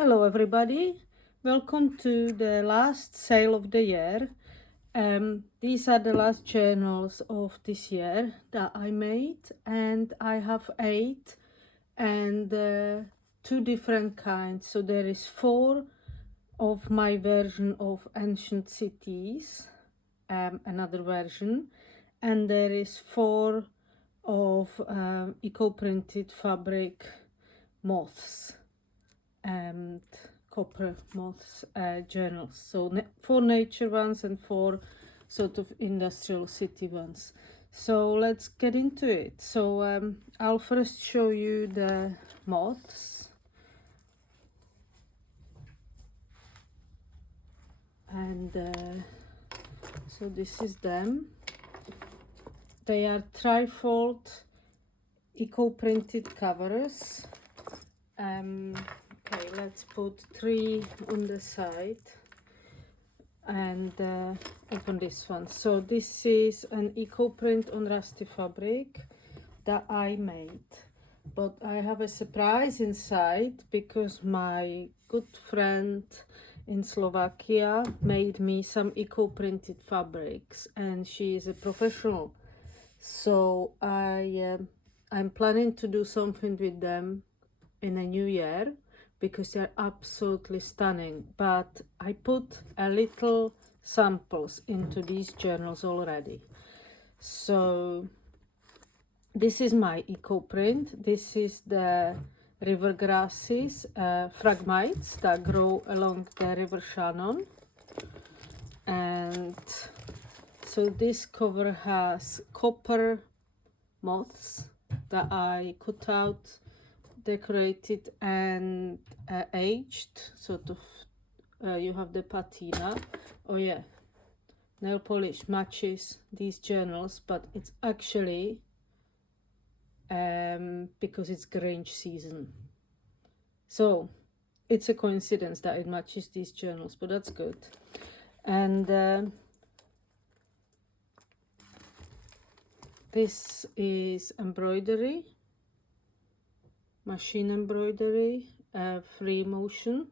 Hello everybody, welcome to the last sale of the year. These are the last journals of this year that I made, and I have 8 and 2 different kinds. So there is 4 of my version of ancient cities, another version, and there is 4 of eco-printed fabric moths and copper moths journals. So 4 nature ones and 4 sort of industrial city ones. So let's get into it. So I'll first show you the moths. And so this is them. They are trifold eco-printed covers. Okay, let's put 3 on the side and open this one. So this is an eco print on rusty fabric that I made, but I have a surprise inside because my good friend in Slovakia made me some eco printed fabrics, and she is a professional. So I'm planning to do something with them in a new year because they're absolutely stunning. But I put a little samples into these journals already. So this is my eco print. This is the river grasses, phragmites that grow along the river Shannon. And so this cover has copper moths that I cut out, decorated and aged, sort of. You have the patina. Oh yeah, nail polish matches these journals, but it's actually because it's Grange season, so it's a coincidence that it matches these journals, but that's good. And this is embroidery, machine embroidery, free motion.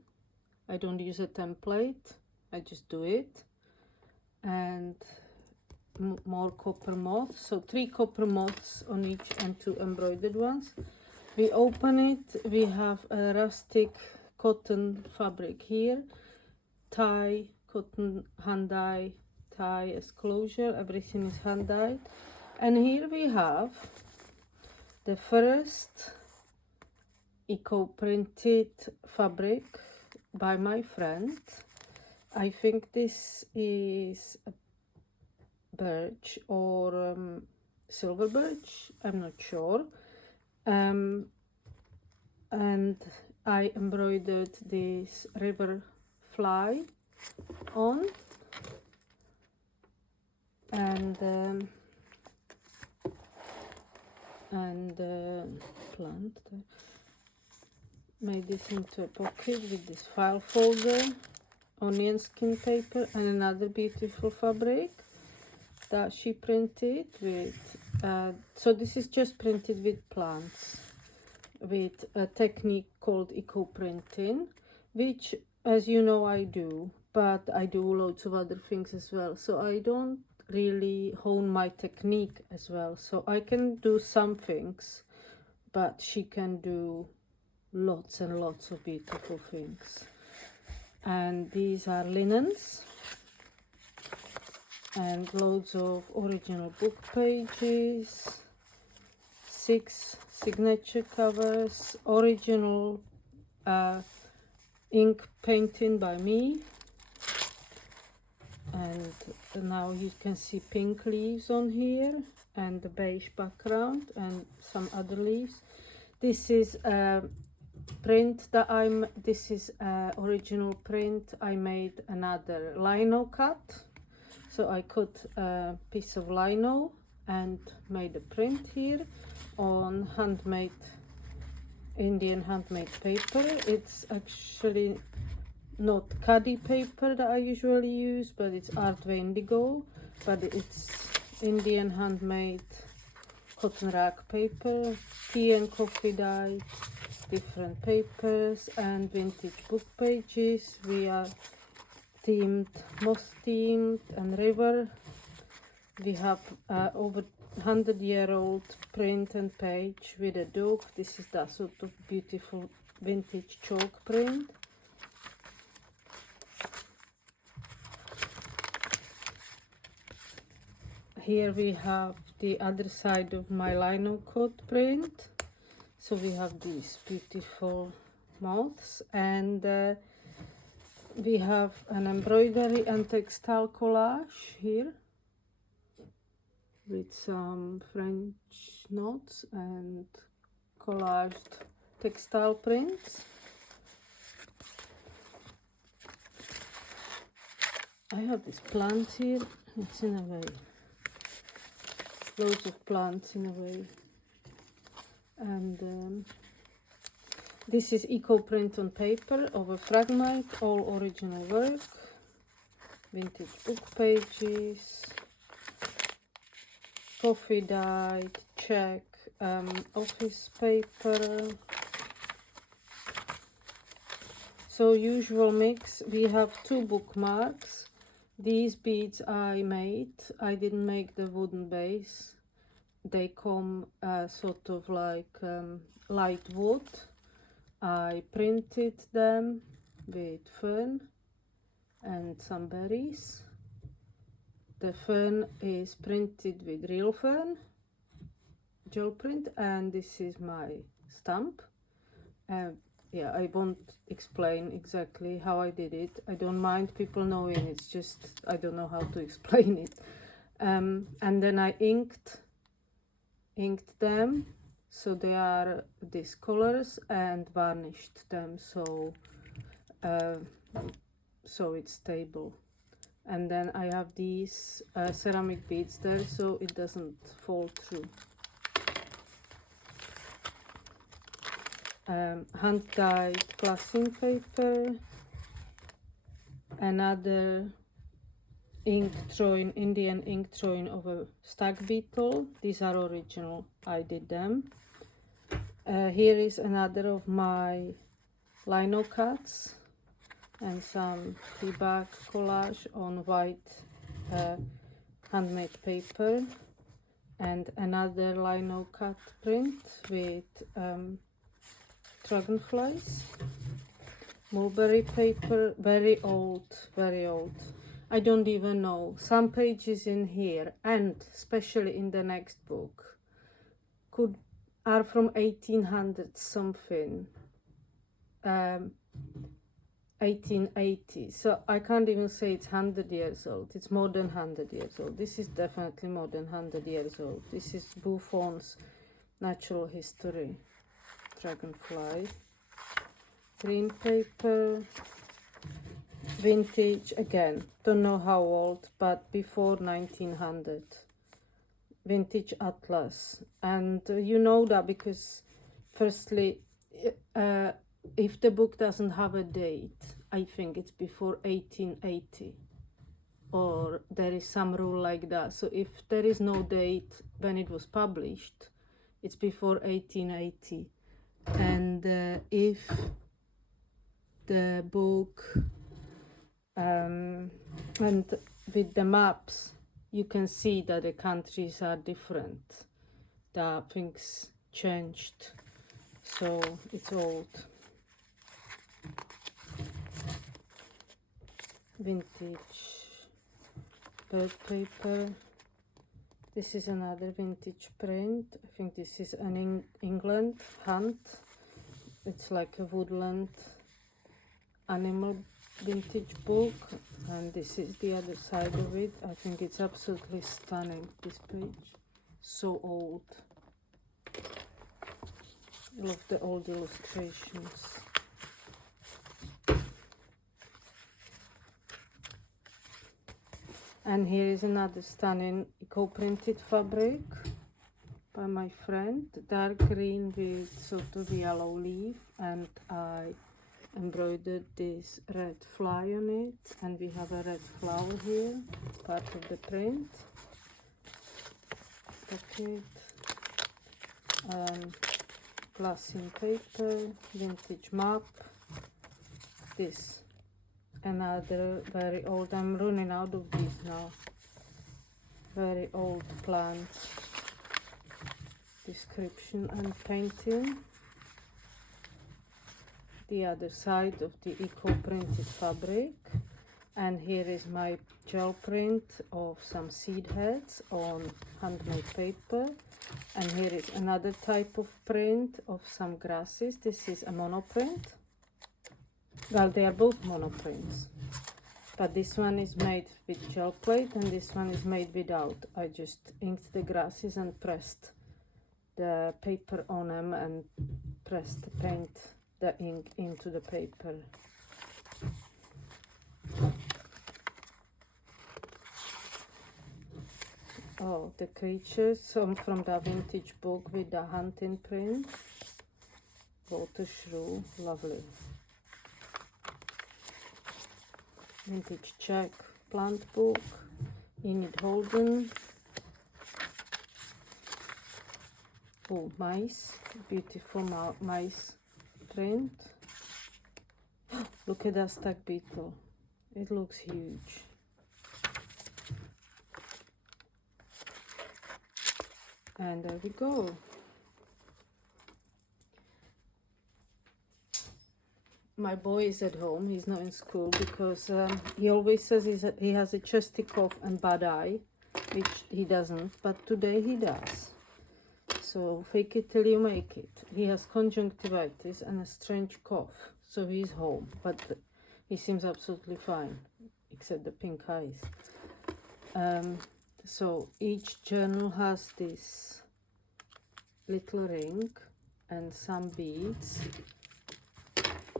I don't use a template, I just do it. And more copper moths, so 3 copper moths on each and 2 embroidered ones. We open it, we have a rustic cotton fabric here, tie, cotton hand dye, tie as closure, everything is hand dyed. And here we have the first eco printed fabric by my friend. I think this is a birch or silver birch, I'm not sure. And I embroidered this river fly on, and plant. Made this into a pocket with this file folder, onion skin paper, and another beautiful fabric that she printed with. So this is just printed with plants, with a technique called eco printing, which, as you know, I do, but I do loads of other things as well. So I don't really hone my technique as well. So I can do some things, but she can do lots and lots of beautiful things. And these are linens and loads of original book pages, 6 signature covers, original ink painting by me. And now you can see pink leaves on here and the beige background and some other leaves. This is a print that this is original print. I made another lino cut. So I cut a piece of lino and made a print here on handmade, Indian handmade paper. It's actually not caddy paper that I usually use, but it's Artway Indigo, but it's Indian handmade cotton rag paper, tea and coffee dye, different papers and vintage book pages. We are themed, moss themed and river. We have over 100-year-old print and page with a dog. This is that sort of beautiful vintage chalk print. Here we have the other side of my lino coat print. So we have these beautiful moths, and we have an embroidery and textile collage here with some French knots and collaged textile prints. I have this plant here. It's in a way, loads of plants in a way. And this is eco print on paper over fragment, all original work, vintage book pages, coffee dyed, check, office paper. So usual mix. We have 2 bookmarks. These beads I made. I didn't make the wooden base. They come sort of like light wood. I printed them with fern and some berries. The fern is printed with real fern, gel print, and this is my stamp. Yeah, I won't explain exactly how I did it. I don't mind people knowing, it's just I don't know how to explain it. And then I inked them so they are these colors and varnished them so it's stable. And then I have these ceramic beads there so it doesn't fall through. Hand-dyed glassine paper, another ink drawing, Indian ink drawing of a stag beetle. These are original, I did them. Here is another of my lino cuts and some tea bag collage on white handmade paper, and another lino cut print with dragonflies, mulberry paper, very old, very old. I don't even know. Some pages in here, and especially in the next book, are from 1800 something, 1880. So I can't even say it's 100 years old. It's more than 100 years old. This is definitely more than 100 years old. This is Buffon's Natural History. Dragonfly, green paper, vintage, again, don't know how old, but before 1900, vintage atlas. And you know that because firstly, if the book doesn't have a date, I think it's before 1880, or there is some rule like that. So if there is no date when it was published, it's before 1880. And if the book and with the maps you can see that the countries are different, that things changed, so it's old. Vintage bird paper. This is another vintage print. I think this is an England hunt. It's like a woodland animal vintage book, and this is the other side of it. I think it's absolutely stunning, this page. So old. I love the old illustrations. And here is another stunning eco-printed fabric by my friend, dark green with sort of yellow leaf, and I embroidered this red fly on it, and we have a red flower here, part of the print. Pocket. glassine paper, vintage map. This another very old, I'm running out of these now, very old plants, description and painting. The other side of the eco printed fabric, and here is my gel print of some seed heads on handmade paper, and here is another type of print of some grasses. This is a monoprint. Well, they are both monoprints, but this one is made with gel plate and this one is made without. I just inked the grasses and pressed the paper on them and pressed the paint, the ink into the paper. Oh, the creatures, some from the vintage book with the hunting print. Water shrew, lovely. Vintage Czech plant book, Enid Holden. Oh, mice, beautiful mice print. Look at that stag beetle, it looks huge. And there we go. My boy is at home, he's not in school because he always says he has a chesty cough and bad eye, which he doesn't, but today he does. So fake it till you make it. He has conjunctivitis and a strange cough, so he's home, but he seems absolutely fine, except the pink eyes. So each journal has this little ring and some beads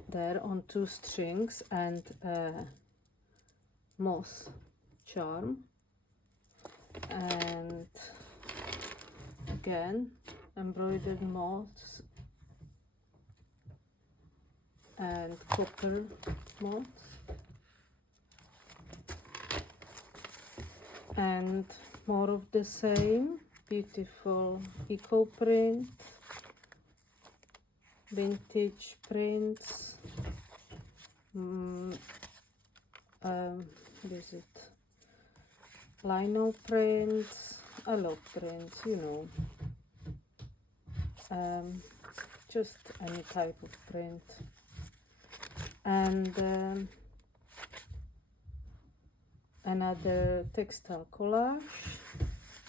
there on 2 strings and a moss charm, and again embroidered moths and copper moths, and more of the same beautiful eco print, vintage prints, what is it, lino prints. I love prints, you know, just any type of print, and another textile collage,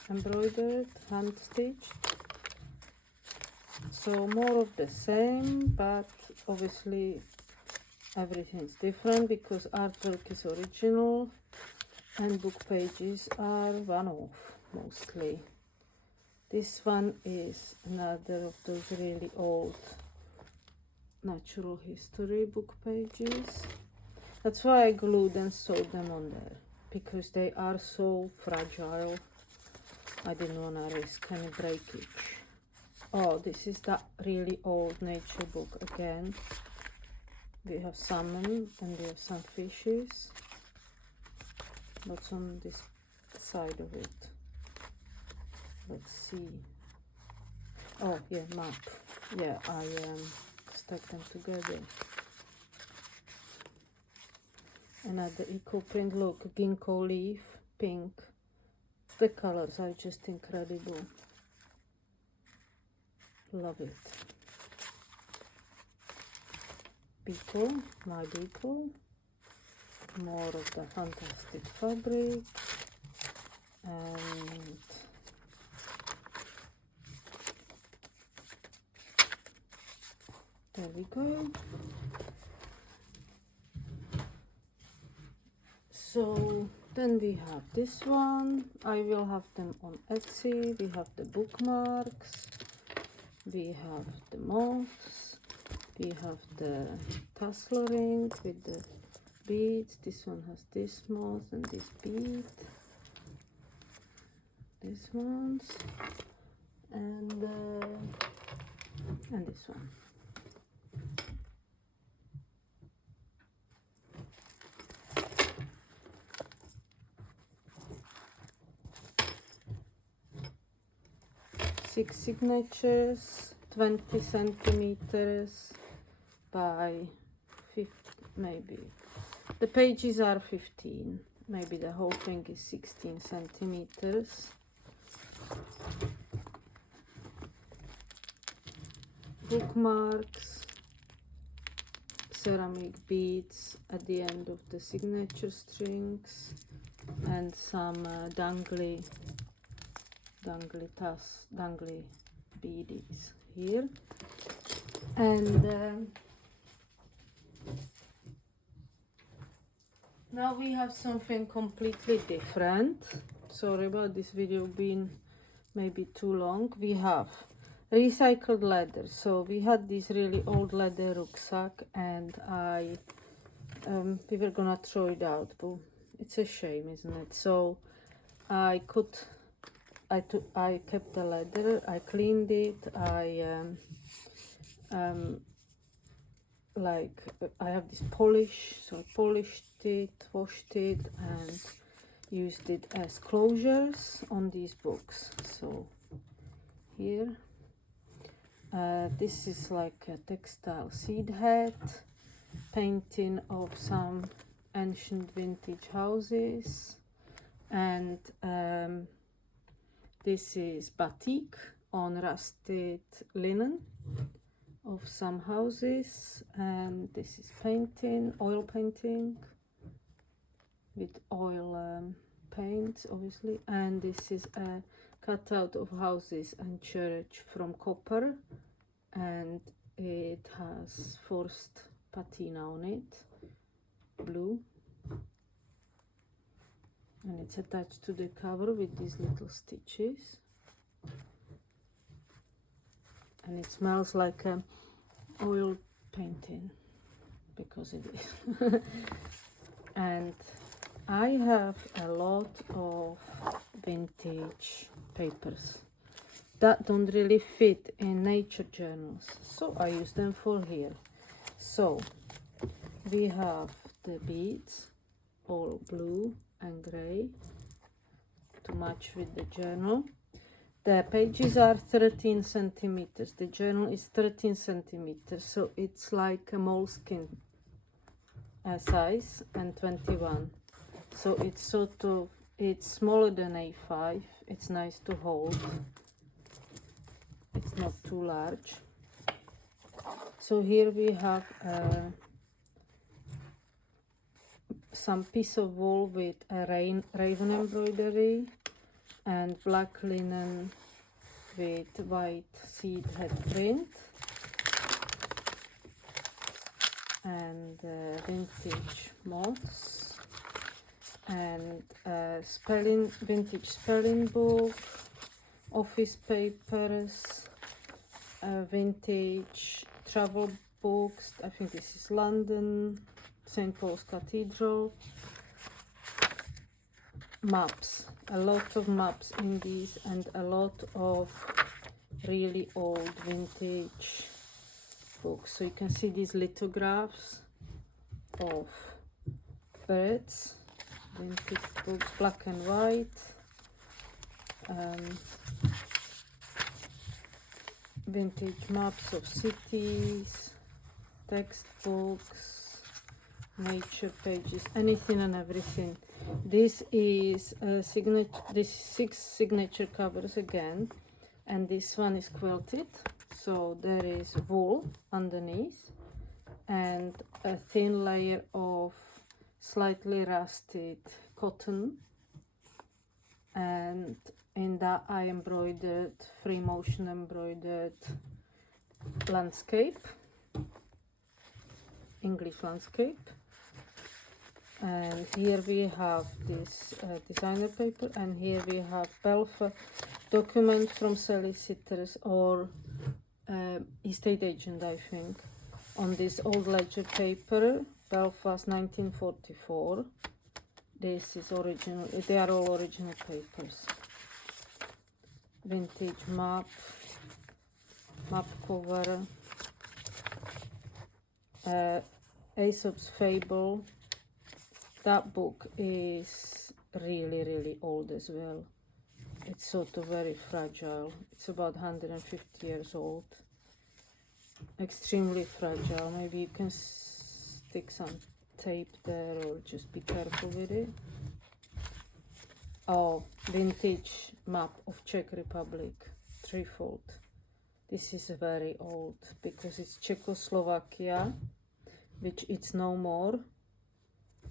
embroidered, hand stitched. So more of the same, but obviously everything's different because artwork is original and book pages are one-off mostly. This one is another of those really old natural history book pages. That's why I glued and sewed them on there, because they are so fragile. I didn't want to risk any breakage. Oh, this is that really old nature book again. We have salmon and we have some fishes. What's on this side of it? Let's see. Oh yeah, map. Yeah, I stuck them together. Another eco print. Look, ginkgo leaf, pink. The colors are just incredible. Love it. Beetle, my beetle. More of the fantastic fabric. And there we go. So then we have this one. I will have them on Etsy. We have the bookmarks. We have the moths. We have the tassel ring with the beads. This one has this moth and this bead. This one's and this one. Six signatures, 20 centimeters by 50, maybe. The pages are 15, maybe the whole thing is 16 centimeters. Bookmarks, ceramic beads at the end of the signature strings, and some dangly beadies here. And now we have something completely different. Sorry about this video being maybe too long. We have recycled leather. So we had this really old leather rucksack, and we were gonna throw it out, but it's a shame, isn't it? So I kept the leather, I cleaned it, I have this polish, so I polished it, washed it, and used it as closures on these books. So here, this is like a textile seed hat, painting of some ancient vintage houses, and this is batik on rusted linen of some houses, and this is painting, oil painting with oil paint, obviously, and this is a cutout of houses and church from copper, and it has forced patina on it, blue, and it's attached to the cover with these little stitches, and it smells like a oil painting, because it is. And I have a lot of vintage papers that don't really fit in nature journals, so I use them for here. So we have the beads, all blue and gray to match with the journal. The pages are 13 centimeters. The journal is 13 centimeters, so it's like a moleskin size, and 21. So it's sort of, it's smaller than A5. It's nice to hold. It's not too large. So here we have some piece of wool with a raven embroidery, and black linen with white seed head print, and vintage moths, and vintage spelling book, office papers, vintage travel books. I think this is London, St. Paul's Cathedral, maps, a lot of maps in these, and a lot of really old vintage books. So you can see these lithographs of birds, vintage books, black and white, vintage maps of cities, textbooks, nature pages, anything and everything. This is this 6 signature covers again, and this one is quilted, so there is wool underneath and a thin layer of slightly rusted cotton, and in that I embroidered, free motion embroidered landscape, English landscape. And here we have this designer paper, and here we have Belfast document from solicitors or estate agent, I think, on this old ledger paper, Belfast 1944. This is original, they are all original papers. Vintage map cover, Aesop's Fable. That book is really old as well. It's sort of very fragile. It's about 150 years old. extremely fragile. Maybe you can stick some tape there or just be careful with it. Oh, vintage map of Czech Republic, threefold. This is very old because it's Czechoslovakia, which it's no more,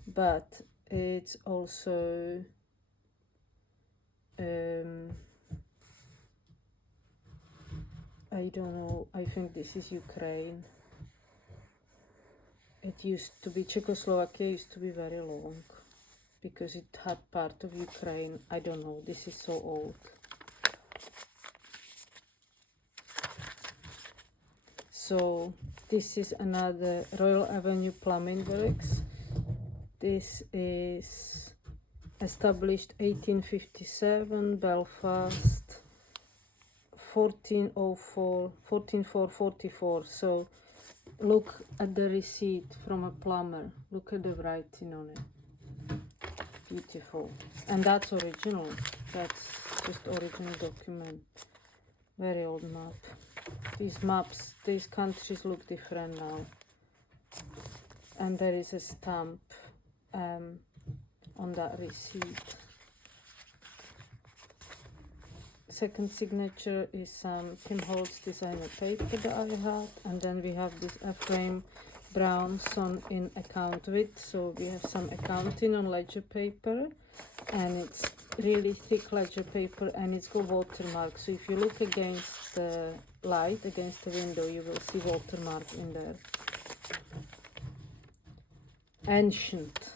but it's also I don't know, I think this is Ukraine. It used to be, Czechoslovakia used to be very long because it had part of Ukraine. I don't know, this is so old. So this is another Royal Avenue Plumbing Works. This is established 1857, Belfast, 1444. So look at the receipt from a plumber. Look at the writing on it. Beautiful. And that's original. That's just original document. Very old map. These maps, these countries look different now. And there is a stamp on that receipt. Second signature is some Tim Holtz designer paper that I had, and then we have this Ephraim Brownson in account with, so we have some accounting on ledger paper, and it's really thick ledger paper, and it's got watermark. So if you look against the light, against the window, you will see watermark in there. Ancient.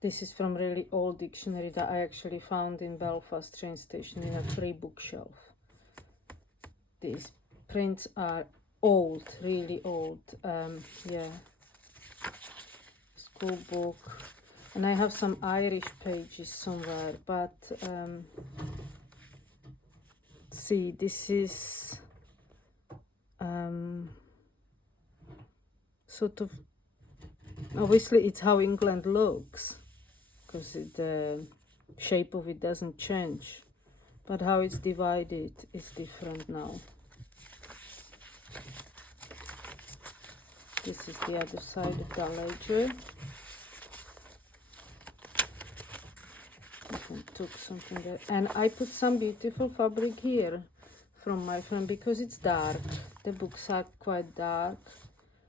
This is from really old dictionary that I actually found in Belfast train station in a free bookshelf. These prints are old, really old. Yeah, school book. And I have some Irish pages somewhere, but see, this is sort of, obviously it's how England looks, because the shape of it doesn't change, but how it's divided is different now. This is the other side of the ledger. I took something there, and I put some beautiful fabric here from my friend because it's dark. The books are quite dark,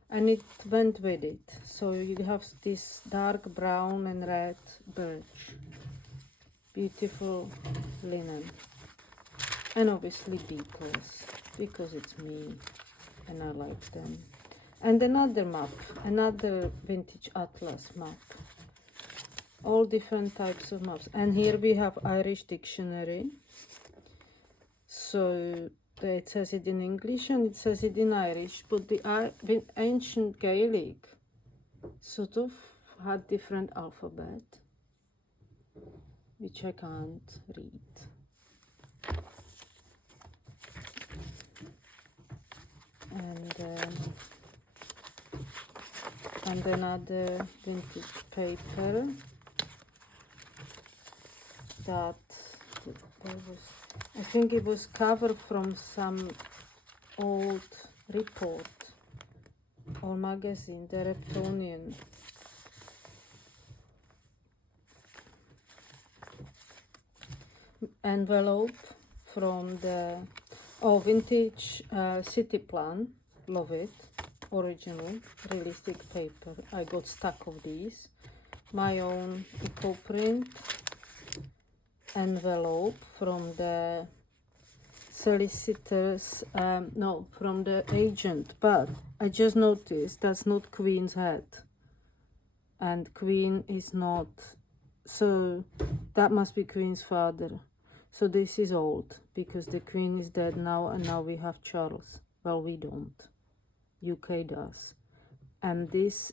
and it went with it. So you have this dark brown and red birch, beautiful linen, and obviously beetles because it's me and I like them. And another map, another vintage atlas map, all different types of maps. And here we have Irish dictionary, so it says it in English and it says it in Irish, but the ancient Gaelic sort of had different alphabet, which I can't read. And another vintage paper that there was, I think it was covered from some old report or magazine, the Reptonian. Envelope from the vintage city plan, love it, original, realistic paper. I got stack of these. My own eco print envelope from the solicitors, no, from the agent, but I just noticed that's not Queen's head, and Queen is not, so that must be Queen's father. So this is old because the Queen is dead now, and now we have Charles. Well, we don't, UK does. And this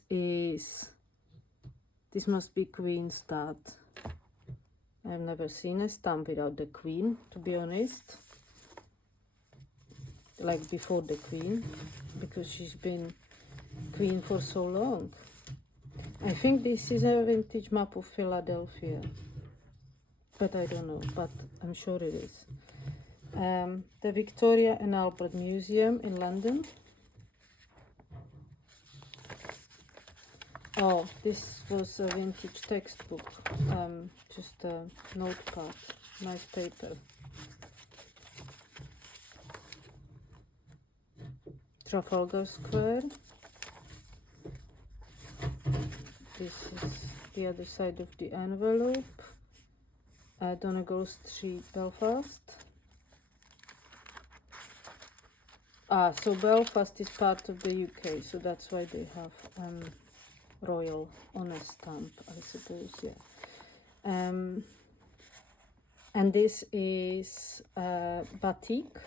must be Queen's dad. I've never seen a stamp without the Queen, to be honest, like before the Queen, because she's been Queen for so long. I think this is a vintage map of Philadelphia, but I don't know, but I'm sure it is. The Victoria and Albert Museum in London. Oh, this was a vintage textbook, just a notepad, nice paper. Trafalgar Square. This is the other side of the envelope. Donegal Street, Belfast. So Belfast is part of the UK, so that's why they have royal on a stamp, I suppose, yeah. And this is batik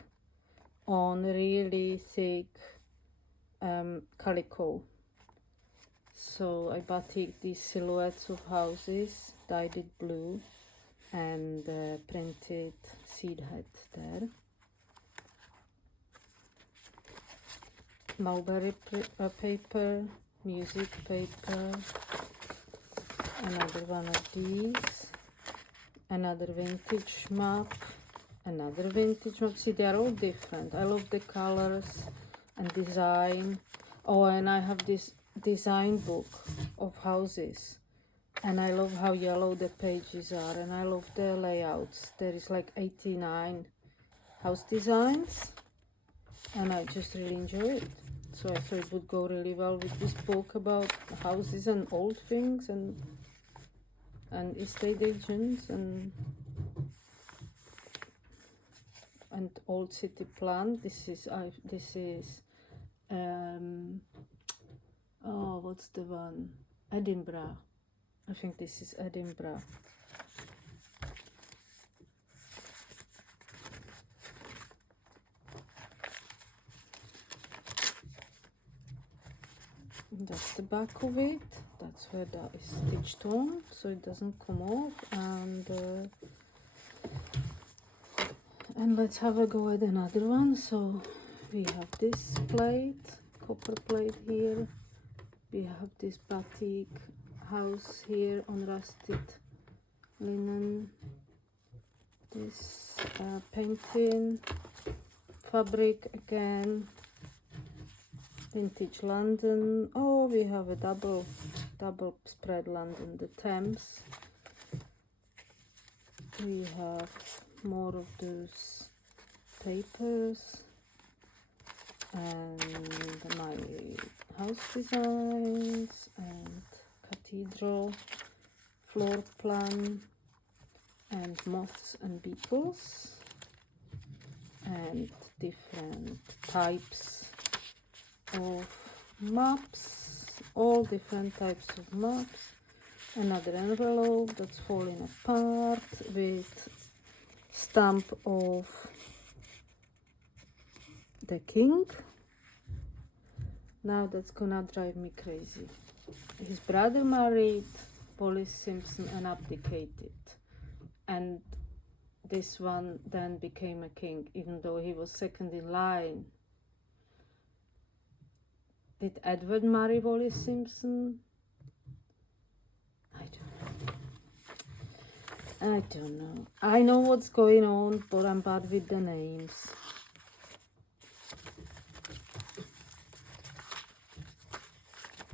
on really thick calico. So I batik these silhouettes of houses, dyed it blue, and printed seed head there. Mulberry paper, music paper, another one of these, another vintage map, another vintage map. See, they are all different. I love the colors and design. Oh, and I have this design book of houses, and I love how yellow the pages are, and I love the layouts. There is like 89 house designs, and I just really enjoy it. So I thought it would go really well with this book about houses and old things and estate agents and old city plan. This is oh, what's the one? Edinburgh. I think this is Edinburgh. That's the back of it. That's where that is stitched on, so it doesn't come off. And let's have a go at another one. So we have this plate, copper plate here. We have this batik house here on rusted linen. This painting, fabric again. Vintage London. Oh, we have a double spread London, the Thames. We have more of those papers and my house designs and cathedral floor plan and moths and beetles and different types of maps, all different types of maps. Another envelope that's falling apart with stamp of the king. Now that's gonna drive me crazy. His brother married Wallis Simpson and abdicated, and this one then became a king, even though he was second in line. Did Edward marry Wallis Simpson? I don't know. I know what's going on, but I'm bad with the names.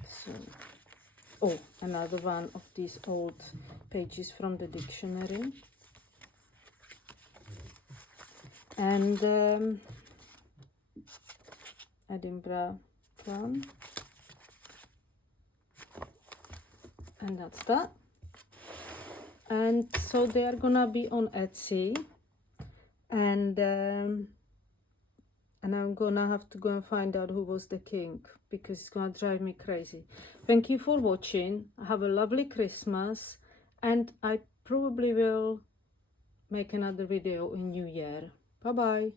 So, oh, another one of these old pages from the dictionary. And Edinburgh plan. And that's that. And so they are gonna be on Etsy, and I'm gonna have to go and find out who was the king, because it's gonna drive me crazy. Thank you for watching. Have a lovely Christmas, and I probably will make another video in New Year. Bye bye.